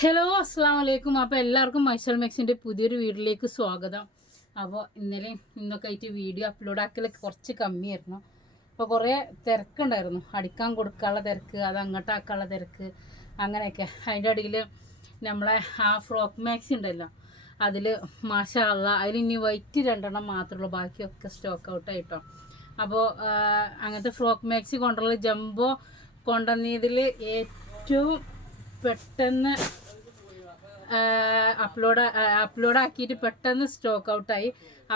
Hello അസ്സാം വലൈക്കും അപ്പോൾ എല്ലാവർക്കും മൈസൽ മെക്സിന്റെ പുതിയൊരു വീഡിയോയിലേക്ക് സ്വാഗതം. അപ്പോൾ ഇന്നലെ ഇന്നൊക്കെ ആയിട്ട് വീഡിയോ അപ്ലോഡ് ആക്കലൊക്കെ കുറച്ച് കമ്മിയായിരുന്നു. അപ്പോൾ കുറേ തിരക്കുണ്ടായിരുന്നു. അടിക്കാൻ കൊടുക്കാനുള്ള തിരക്ക് അത് അങ്ങോട്ടാക്കാനുള്ള തിരക്ക് അങ്ങനെയൊക്കെ. അതിന്റെ ഇടയിൽ നമ്മളെ ആ ഫ്രോക്ക് മാക്സി ഉണ്ടല്ലോ അതിൽ മാഷാള്ള അതിൽ ഇനി വൈറ്റ് രണ്ടെണ്ണം മാത്രമേ ഉള്ളൂ. ബാക്കിയൊക്കെ സ്റ്റോക്ക് ഔട്ട് ആയിട്ടോ. അപ്പോൾ അങ്ങനത്തെ ഫ്രോക്ക് മാക്സി കൊണ്ടുള്ള ജംബോ കൊണ്ടുവന്നതിൽ ഏറ്റവും പെട്ടെന്ന് അപ്ലോഡ് അപ്ലോഡ് ആക്കിയിട്ട് പെട്ടെന്ന് സ്റ്റോക്ക് ഔട്ടായി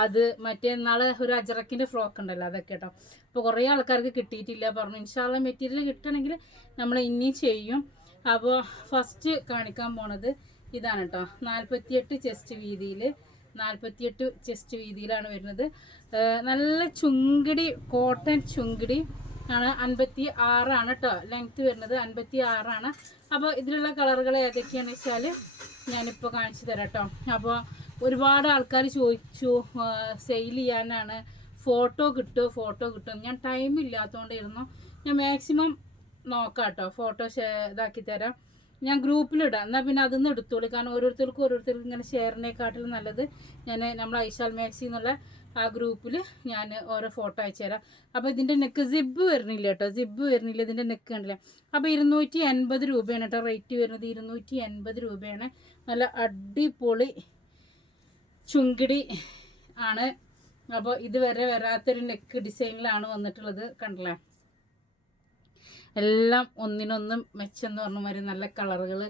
അത് മറ്റേ നാളെ ഒരു അജറക്കിന്റെ ഫ്രോക്ക് ഉണ്ടല്ലോ അതൊക്കെ കേട്ടോ അപ്പോൾ കുറേ ആൾക്കാർക്ക് കിട്ടിയിട്ടില്ല. പറഞ്ഞു ഇൻഷാള്ള മെറ്റീരിയൽ കിട്ടണമെങ്കിൽ നമ്മൾ ഇനിയും ചെയ്യും. അപ്പോൾ ഫസ്റ്റ് കാണിക്കാൻ പോണത് ഇതാണ് കേട്ടോ നാൽപ്പത്തിയെട്ട് ചെസ്റ്റ് വീതിയിൽ നാൽപ്പത്തിയെട്ട് ചെസ്റ്റ് വീതിയിലാണ് വരുന്നത്. നല്ല ചുങ്കിടി കോട്ടൺ ചുങ്കിടി ആണ് അൻപത്തി ആറാണ് കേട്ടോ ലെങ്ത് വരുന്നത് അൻപത്തി ആറാണ് അപ്പോൾ ഇതിലുള്ള കളറുകൾ ഏതൊക്കെയാണെന്ന് വെച്ചാൽ ഞാനിപ്പോൾ കാണിച്ചു തരാം കേട്ടോ അപ്പോൾ ഒരുപാട് ആൾക്കാർ ചോദിച്ചു സെയിൽ ചെയ്യാനാണ്. ഫോട്ടോ കിട്ടുമോ ഫോട്ടോ കിട്ടും? ഞാൻ ടൈം ഇല്ലാത്തതുകൊണ്ടിരുന്നു ഞാൻ മാക്സിമം നോക്കാം കേട്ടോ ഫോട്ടോ ഇതാക്കി തരാം. ഞാൻ ഗ്രൂപ്പിലിടാം. എന്നാൽ പിന്നെ അതിന്ന് എടുത്തോളൂ. കാരണം ഓരോരുത്തർക്കും ഓരോരുത്തർക്കും ഇങ്ങനെ ഷെയറിനെക്കാട്ടിലും നല്ലത്. ഞാൻ നമ്മൾ ഐശാൽ മാക്സി എന്നുള്ള ആ ഗ്രൂപ്പിൽ ഞാൻ ഓരോ ഫോട്ടോ അയച്ചു തരാം. അപ്പോൾ ഇതിന്റെ നെക്ക് സിബ് വരുന്നില്ല കേട്ടോ. സിബ് വരുന്നില്ല. ഇതിന്റെ നെക്ക് കണ്ടില്ല? അപ്പോൾ ഇരുന്നൂറ്റി എൺപത് രൂപയാണ് കേട്ടോ. റേറ്റ് വരുന്നത് ഇരുന്നൂറ്റി എൺപത് രൂപയാണ്. നല്ല അടിപൊളി ചുങ്കിടി ആണ്. അപ്പോൾ ഇതുവരെ വരാത്തൊരു നെക്ക് ഡിസൈനിലാണ് വന്നിട്ടുള്ളത് കണ്ടില്ലേ? എല്ലാം ഒന്നിനൊന്നും മെച്ചെന്ന് പറഞ്ഞ മാതിരി നല്ല കളറുകൾ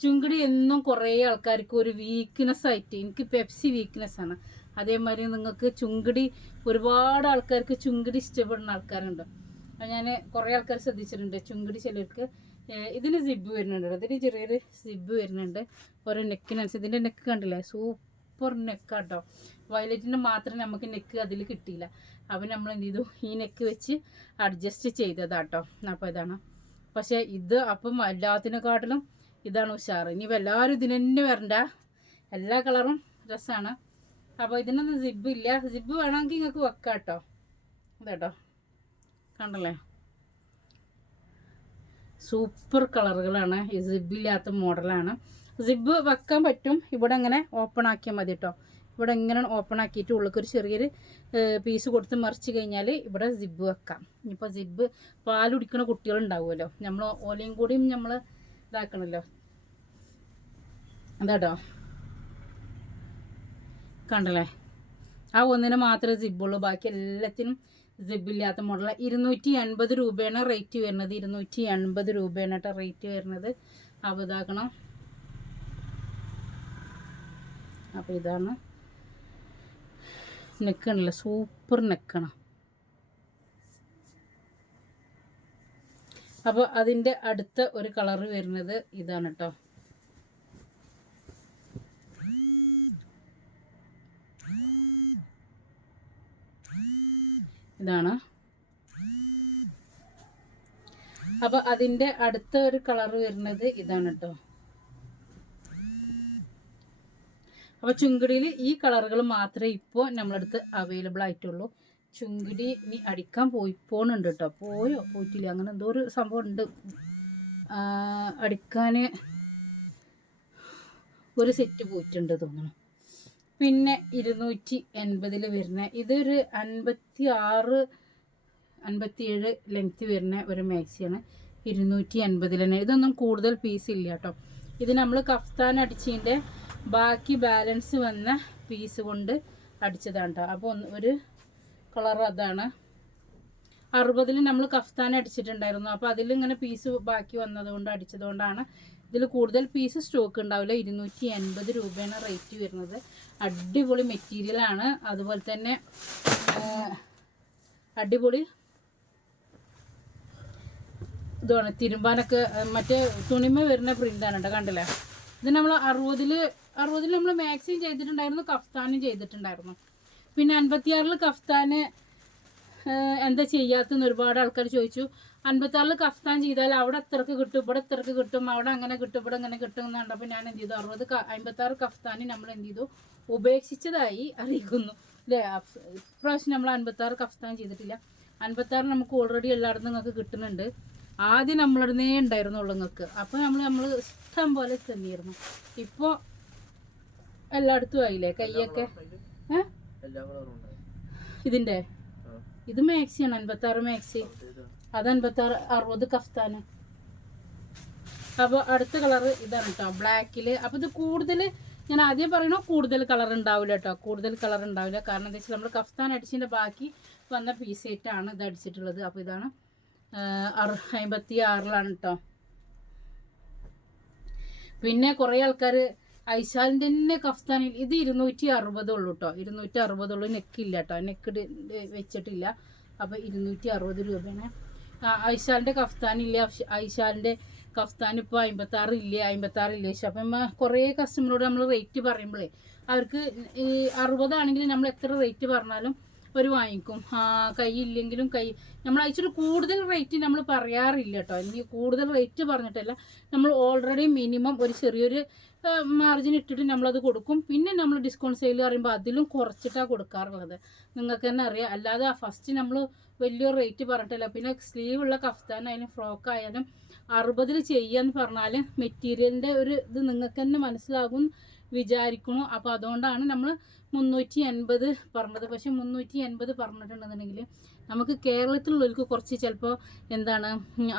ചുങ്കിടി എന്നും കുറേ ആൾക്കാർക്ക് ഒരു വീക്ക്നെസ് ആയിട്ട് എനിക്ക് പെപ്സി വീക്ക്നെസ് ആണ്. അതേമാതിരി നിങ്ങൾക്ക് ചുങ്കിടി ഒരുപാട് ആൾക്കാർക്ക് ചുങ്കിടി ഇഷ്ടപ്പെടുന്ന ആൾക്കാരുണ്ട്. അപ്പം ഞാൻ കുറേ ആൾക്കാർ ശ്രദ്ധിച്ചിട്ടുണ്ട്. ചുങ്കിടി ചിലർക്ക് ഇതിന് സിബ് വരുന്നുണ്ട് അതിന് ചെറിയൊരു സിബ് വരുന്നുണ്ട്. ഓരോ നെക്കിനനുസരിച്ച് ഇതിന്റെ നെക്ക് കണ്ടില്ലേ? സൂപ്പർ നെക്കാട്ടോ വയലറ്റിന്റെ മാത്രം നമുക്ക് നെക്ക് അതിൽ കിട്ടിയില്ല. അപ്പം നമ്മൾ എന്ത് ചെയ്തു? ഈ നെക്ക് വെച്ച് അഡ്ജസ്റ്റ് ചെയ്തതാട്ടോ. അപ്പോൾ ഇതാണ്. പക്ഷേ ഇത് അപ്പം എല്ലാത്തിനെക്കാട്ടിലും ഇതാണ് ഉഷാറ്. ഇനി എല്ലാവരും ഇതിനെ വരണ്ട. എല്ലാ കളറും രസമാണ് അപ്പോൾ ഇതിനൊന്നും സിബ് ഇല്ല. സിബ് വേണമെങ്കിൽ നിങ്ങൾക്ക് വെക്കാം കേട്ടോ ഇതേട്ടോ. കണ്ടല്ലേ? സൂപ്പർ കളറുകളാണ്. ഈ സിബില്ലാത്ത മോഡലാണ്. സിബ് വെക്കാൻ പറ്റും. ഇവിടെ ഇങ്ങനെ ഓപ്പൺ ആക്കിയാൽ മതി കേട്ടോ ഇവിടെ ഇങ്ങനെ ഓപ്പൺ ആക്കിയിട്ട് ഉള്ളിലേക്ക് ചെറിയൊരു പീസ് കൊടുത്ത് മറിച്ച് കഴിഞ്ഞാൽ ഇവിടെ സിബ് വെക്കാം. ഇപ്പോൾ സിബ് പാൽ കുടിക്കുന്ന കുട്ടികളുണ്ടാവുമല്ലോ. നമ്മൾ ഓലയും കൂടിയും നമ്മൾ ഇതാക്കണമല്ലോ അതാട്ടോ. കണ്ടല്ലേ? ആ ഒന്നിന് മാത്രമേ സിബുള്ളൂ ബാക്കി എല്ലാത്തിനും സിബില്ലാത്ത മോഡൽ ഇരുന്നൂറ്റി എൺപത് രൂപയാണ് റേറ്റ് വരുന്നത്. ഇരുന്നൂറ്റി എൺപത് രൂപയാണ് കേട്ടോ റേറ്റ് വരുന്നത്. അപ്പോൾ ഇതാക്കണം. അപ്പോൾ ഇതാണ് നെക്കാണല്ലോ സൂപ്പർ നെക്കണം അപ്പോൾ അതിന്റെ അടുത്ത ഒരു കളറ് വരുന്നത് ഇതാണ് കേട്ടോ. ഇതാണ്. അപ്പോൾ അതിന്റെ അടുത്ത ഒരു കളർ വരുന്നത് ഇതാണ് കേട്ടോ അപ്പോൾ ചുങ്കിടിയിൽ ഈ കളറുകൾ മാത്രമേ ഇപ്പോൾ നമ്മളടുത്ത് അവൈലബിൾ ആയിട്ടുള്ളൂ. ചുങ്കിടി ഇനി അടിക്കാൻ പോയി പോണുണ്ട് കേട്ടോ പോയോ? പോയിട്ടില്ല. അങ്ങനെ എന്തോ ഒരു സംഭവം ഉണ്ട്. അടിക്കാന് ഒരു സെറ്റ് പോയിട്ടുണ്ട് തോന്നുന്നു. പിന്നെ ഇരുന്നൂറ്റി എൺപതിൽ വരുന്ന ഇതൊരു അൻപത്തി ആറ് അൻപത്തിയേഴ് ലെങ്ത്ത് വരുന്ന ഒരു മാക്സിയാണ് ഇരുന്നൂറ്റി എൺപതിൽ തന്നെ. ഇതൊന്നും കൂടുതൽ പീസ് ഇല്ല കേട്ടോ ഇത് നമ്മൾ കഫ്താൻ അടിച്ചതിന്റെ ബാക്കി ബാലൻസ് വന്ന പീസ് കൊണ്ട് അടിച്ചതാണ് കേട്ടോ അപ്പോൾ ഒന്ന് ഒരു കളർ അതാണ്. അറുപതിൽ നമ്മൾ കഫ്താൻ അടിച്ചിട്ടുണ്ടായിരുന്നു. അപ്പോൾ അതിൽ ഇങ്ങനെ പീസ് ബാക്കി വന്നതുകൊണ്ട് അടിച്ചതുകൊണ്ടാണ് ഇതിൽ കൂടുതൽ പീസ് സ്റ്റോക്ക് ഉണ്ടാവില്ല. ഇരുന്നൂറ്റി എൺപത് രൂപയാണ് റേറ്റ് വരുന്നത്. അടിപൊളി മെറ്റീരിയലാണ് അതുപോലെ തന്നെ അടിപൊളി ഇതാണ്. തിരുമ്പാനൊക്കെ മറ്റേ തുണിമ വരുന്ന പ്രിന്റാണ് കേട്ടോ കണ്ടില്ലേ? ഇത് നമ്മൾ അറുപതിൽ അറുപതിൽ നമ്മൾ മാക്സിമം ചെയ്തിട്ടുണ്ടായിരുന്നു കഫ്താനും ചെയ്തിട്ടുണ്ടായിരുന്നു. പിന്നെ അൻപത്തിയാറിൽ കഫ്താന് എന്താ ചെയ്യാത്തെന്ന് ഒരുപാട് ആൾക്കാർ ചോദിച്ചു. അൻപത്താറിൽ കഫ്താൻ ചെയ്താൽ അവിടെ എത്രക്ക് കിട്ടും? ഇവിടെ എത്രക്ക് കിട്ടും? അവിടെ അങ്ങനെ കിട്ടും ഇവിടെ അങ്ങനെ കിട്ടും എന്ന് കണ്ടപ്പോൾ ഞാൻ എന്ത് ചെയ്തു? അറുപത് അമ്പത്താറ് കഫ്താനി നമ്മൾ എന്ത് ചെയ്തു? ഉപേക്ഷിച്ചതായി അറിയിക്കുന്നു. അല്ലേ ഇപ്രാവശ്യം നമ്മൾ അൻപത്താറ് കഫ്താൻ ചെയ്തിട്ടില്ല. അൻപത്താറ് നമുക്ക് ഓൾറെഡി എല്ലായിടത്തും നിങ്ങൾക്ക് കിട്ടുന്നുണ്ട്. ആദ്യം നമ്മളിടുന്നേ ഉണ്ടായിരുന്നുള്ളൂ നിങ്ങൾക്ക്. അപ്പോൾ നമ്മൾ നമ്മൾ ഇഷ്ടം പോലെ തന്നെയായിരുന്നു ഇപ്പോൾ എല്ലായിടത്തും ആയില്ലേ? കൈയൊക്കെ ഇതിന്റെ. ഇത് മാക്സിയാണ് അൻപത്താറ് മാക്സി. അത് അൻപത്താറ് അറുപത് കഫ്താന്. അപ്പോൾ അടുത്ത കളറ് ഇതാണ് കേട്ടോ ബ്ലാക്കിൽ അപ്പോൾ ഇത് കൂടുതൽ ഞാൻ ആദ്യം പറയണോ കൂടുതൽ കളർ ഉണ്ടാവില്ല കേട്ടോ കൂടുതൽ കളർ ഉണ്ടാവില്ല. കാരണം എന്താ വെച്ചാൽ നമ്മൾ കഫ്താൻ അടിച്ചതിന്റെ ബാക്കി വന്ന പീസ് ആയിട്ടാണ് ഇത് അടിച്ചിട്ടുള്ളത്. അപ്പോൾ ഇതാണ് അമ്പത്തി ആറിലാണ് കേട്ടോ പിന്നെ കുറേ ആൾക്കാർ ഐശാലിന്റെ തന്നെ കഫ്താനിൽ ഇത് ഇരുന്നൂറ്റി അറുപതുള്ളൂ കേട്ടോ ഇരുന്നൂറ്റി അറുപതുള്ളൂ നെക്കില്ല കേട്ടോ നെക്ക് വെച്ചിട്ടില്ല. അപ്പോൾ ഇരുന്നൂറ്റി അറുപത് രൂപയാണ് ഐശാലിന്റെ കഫ്താനില്ല? ഐശാലിന്റെ കഫ്താൻ ഇപ്പോൾ അമ്പത്താറ് ഇല്ല അമ്പത്താറ് ഇല്ല പക്ഷേ അപ്പം കുറേ കസ്റ്റമറോട് നമ്മൾ റേറ്റ് പറയുമ്പോഴേ അവർക്ക് ഈ അറുപതാണെങ്കിൽ നമ്മൾ എത്ര റേറ്റ് പറഞ്ഞാലും ഒരു വാങ്ങിക്കും. ആ, കൈ ഇല്ലെങ്കിലും കൈ. നമ്മൾ അയച്ചിട്ട് കൂടുതൽ റേറ്റ് നമ്മൾ പറയാറില്ല കേട്ടോ അല്ലെങ്കിൽ കൂടുതൽ റേറ്റ് പറഞ്ഞിട്ടല്ല. നമ്മൾ ഓൾറെഡി മിനിമം ഒരു ചെറിയൊരു മാർജിൻ ഇട്ടിട്ട് നമ്മളത് കൊടുക്കും. പിന്നെ നമ്മൾ ഡിസ്കൗണ്ട് സെയിൽ പറയുമ്പോൾ അതിലും കുറച്ചിട്ടാണ് കൊടുക്കാറുള്ളത്. നിങ്ങൾക്ക് തന്നെ അറിയാം. അല്ലാതെ ഫസ്റ്റ് നമ്മൾ വലിയ റേറ്റ് പറഞ്ഞിട്ടില്ല? പിന്നെ സ്ലീവ് ഉള്ള കഫ്താനായാലും ഫ്രോക്ക് ആയാലും അറുപതിൽ ചെയ്യാന്ന് പറഞ്ഞാൽ മെറ്റീരിയലിന്റെ ഒരു ഇത് നിങ്ങൾക്ക് തന്നെ മനസ്സിലാകും വിചാരിക്കുന്നു. അപ്പോൾ അതുകൊണ്ടാണ് നമ്മൾ മുന്നൂറ്റി എൺപത് പറഞ്ഞത്. പക്ഷേ മുന്നൂറ്റി എൺപത് പറഞ്ഞിട്ടുണ്ടെന്നുണ്ടെങ്കിൽ നമുക്ക് കേരളത്തിലുള്ളവർക്ക് കുറച്ച് ചിലപ്പോൾ എന്താണ്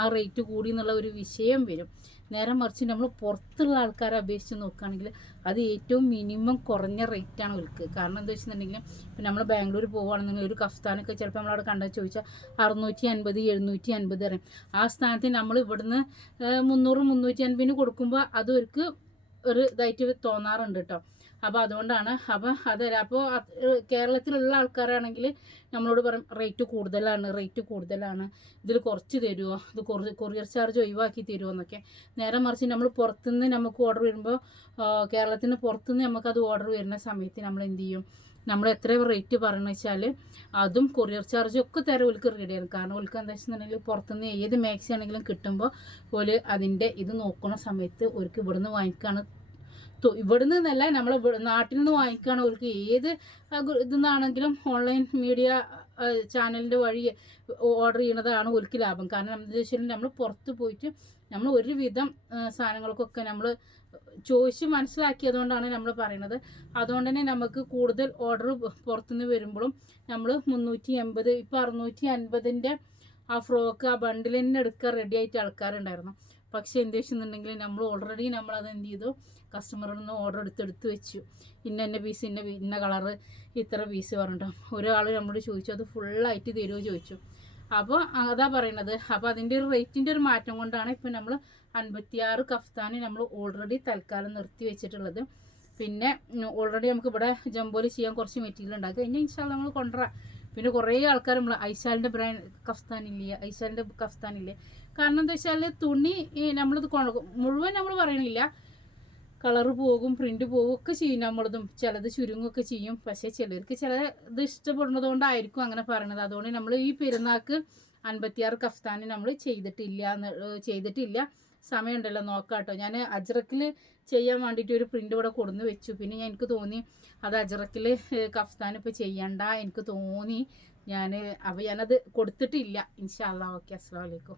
ആ റേറ്റ് കൂടി എന്നുള്ള ഒരു വിഷയം വരും. നേരെ മറിച്ച് നമ്മൾ പുറത്തുള്ള ആൾക്കാരെ അപേക്ഷിച്ച് നോക്കുകയാണെങ്കിൽ അത് ഏറ്റവും മിനിമം കുറഞ്ഞ റേറ്റാണ് വിൽക്കുക കാരണം എന്താ വെച്ചിട്ടുണ്ടെങ്കിൽ ഇപ്പം നമ്മൾ ബാംഗ്ലൂർ പോകുകയാണെന്നുണ്ടെങ്കിൽ ഒരു കഫ്താനൊക്കെ ചിലപ്പോൾ നമ്മളവിടെ കണ്ടാൽ ചോദിച്ചാൽ അറുന്നൂറ്റി അൻപത് എഴുന്നൂറ്റി അൻപത് പറയും. ആ സ്ഥാനത്ത് നമ്മൾ ഇവിടുന്ന് മുന്നൂറ് മുന്നൂറ്റി അൻപതിന് കൊടുക്കുമ്പോൾ അത് ഒരു ഇതായിട്ട് തോന്നാറുണ്ട് കേട്ടോ അപ്പോൾ അതുകൊണ്ടാണ് അപ്പോൾ അതല്ല അപ്പോൾ കേരളത്തിലുള്ള ആൾക്കാരാണെങ്കിൽ നമ്മളോട് പറയും റേറ്റ് കൂടുതലാണ് റേറ്റ് കൂടുതലാണ്. ഇതിൽ കുറച്ച് തരുമോ ഇത് കൊറിയർ ചാർജ് ഒഴിവാക്കി തരുമോ എന്നൊക്കെ. നേരെ മറിച്ച് നമ്മൾ പുറത്തുനിന്ന് നമുക്ക് ഓർഡർ വരുമ്പോൾ കേരളത്തിന് പുറത്തുനിന്ന് നമുക്കത് ഓർഡർ വരുന്ന സമയത്ത് നമ്മൾ എന്ത് ചെയ്യും? നമ്മൾ എത്ര റേറ്റ് പറയണമെന്ന് വെച്ചാൽ അതും കൊറിയർ ചാർജും ഒക്കെ തരം ഓൽക്ക് റെഡിയാണ് കാരണം ഓൽക്ക് എന്താ വെച്ചിട്ടുണ്ടെങ്കിൽ പുറത്തുനിന്ന് ഏത് മാക്സി ആണെങ്കിലും കിട്ടുമ്പോൾ ഓൽ അതിന്റെ ഇത് നോക്കുന്ന സമയത്ത് ഓർക്ക് ഇവിടുന്ന് വാങ്ങിക്കാണ് ഇവിടുന്ന് എന്നല്ല നമ്മൾ നാട്ടിൽ നിന്ന് വാങ്ങിക്കുകയാണ് അവർക്ക് ഏത് ഇതെന്നാണെങ്കിലും ഓൺലൈൻ മീഡിയ ചാനലിന്റെ വഴി ഓർഡർ ചെയ്യണതാണ് ഒരിക്കൽ ലാഭം. കാരണം എന്താ വെച്ചാൽ നമ്മൾ പുറത്ത് പോയിട്ട് നമ്മൾ ഒരുവിധം സാധനങ്ങൾക്കൊക്കെ നമ്മൾ ചോദിച്ച് മനസ്സിലാക്കിയതുകൊണ്ടാണ് നമ്മൾ പറയുന്നത് അതുകൊണ്ട് തന്നെ നമുക്ക് കൂടുതൽ ഓർഡർ പുറത്തുനിന്ന് വരുമ്പോഴും നമ്മൾ മുന്നൂറ്റി എൺപത് ഇപ്പോൾ അറുന്നൂറ്റി അൻപതിന്റെ ആ ഫ്രോക്ക് ആ ബണ്ടിൽ തന്നെ എടുക്കാൻ റെഡി ആയിട്ട് ആൾക്കാരുണ്ടായിരുന്നു. പക്ഷേ എന്ത് വെച്ചെന്നുണ്ടെങ്കിൽ നമ്മൾ ഓൾറെഡി നമ്മളത് എന്ത് ചെയ്തു? കസ്റ്റമറിൽ നിന്ന് ഓർഡർ എടുത്ത് വെച്ചു. ഇന്ന ഇന്ന പീസ് ഇന്ന ഇന്ന കളറ് ഇത്ര പീസ് പറഞ്ഞിട്ടോ ഒരാൾ നമ്മളോട് ചോദിച്ചു. അത് ഫുള്ളായിട്ട് തരുമോ ചോദിച്ചു. അപ്പോൾ അതാ പറയണത്. അപ്പോൾ അതിന്റെ ഒരു റേറ്റിന്റെ ഒരു മാറ്റം കൊണ്ടാണ് ഇപ്പോൾ നമ്മൾ അൻപത്തിയാറ് കഫ്താന് നമ്മൾ ഓൾറെഡി തൽക്കാലം നിർത്തി വെച്ചിട്ടുള്ളത്. പിന്നെ ഓൾറെഡി നമുക്ക് ഇവിടെ ജംബോലി ചെയ്യാൻ കുറച്ച് മെറ്റീരിയൽ ഉണ്ടാക്കുക. ഇനി ഇൻഷാല്ല നമ്മൾ കൊണ്ടുവരാം. പിന്നെ കുറേ ആൾക്കാർ നമ്മൾ ഐശാലിന്റെ ബ്രാൻഡ് കഫ്താനില്ലേ ഐശാലിന്റെ കഫ്താനില്ലേ. കാരണം എന്താ വെച്ചാൽ തുണി നമ്മളിത് മുഴുവൻ നമ്മൾ പറയണില്ല. കളറ് പോകും പ്രിന്റ് പോകും ഒക്കെ ചെയ്യും നമ്മളതും. ചിലത് ചുരുങ്ങൊക്കെ ചെയ്യും. പക്ഷേ ചിലർക്ക് ചില ഇത് ഇഷ്ടപ്പെടുന്നത് കൊണ്ടായിരിക്കും അങ്ങനെ പറയണത്. അതുകൊണ്ട് നമ്മൾ ഈ പെരുന്നാൾക്ക് അൻപത്തിയാറ് കഫ്താന് നമ്മൾ ചെയ്തിട്ടില്ല ചെയ്തിട്ടില്ല. സമയമുണ്ടല്ലോ നോക്കാം കേട്ടോ ഞാൻ അജ്രക്കിൽ ചെയ്യാൻ വേണ്ടിയിട്ട് ഒരു പ്രിന്റ് ഇവിടെ കൊടുന്ന് വെച്ചു. പിന്നെ ഞാൻ എനിക്ക് തോന്നി അത് അജ്രക്കിൽ കഫ്താൻ ഇപ്പോൾ ചെയ്യണ്ട എനിക്ക് തോന്നി. ഞാൻ അപ്പോൾ ഞാനത് കൊടുത്തിട്ടില്ല. ഇൻഷാല്ലാ ഓക്കെ അസ്സാം വലൈക്കും